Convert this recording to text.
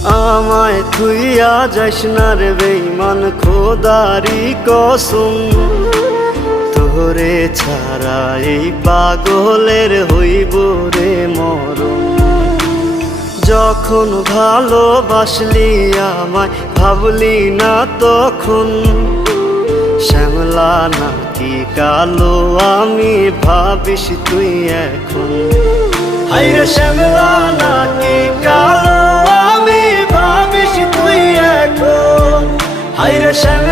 আমায় থুইয়া যাস না রে বেঈমান, খোদারি কসম। তোরে ছাড়া এই পাগলের হইব রে মরণ। যখন ভালোবাসলি আমায় ভাবলি না তখন, শ্যামলা নাকি কালো আমি ভাবিস তুই এখন। হায়রে শ্যামলা নাকি কালো আমি ভাবিস তুই এখন। হায়রে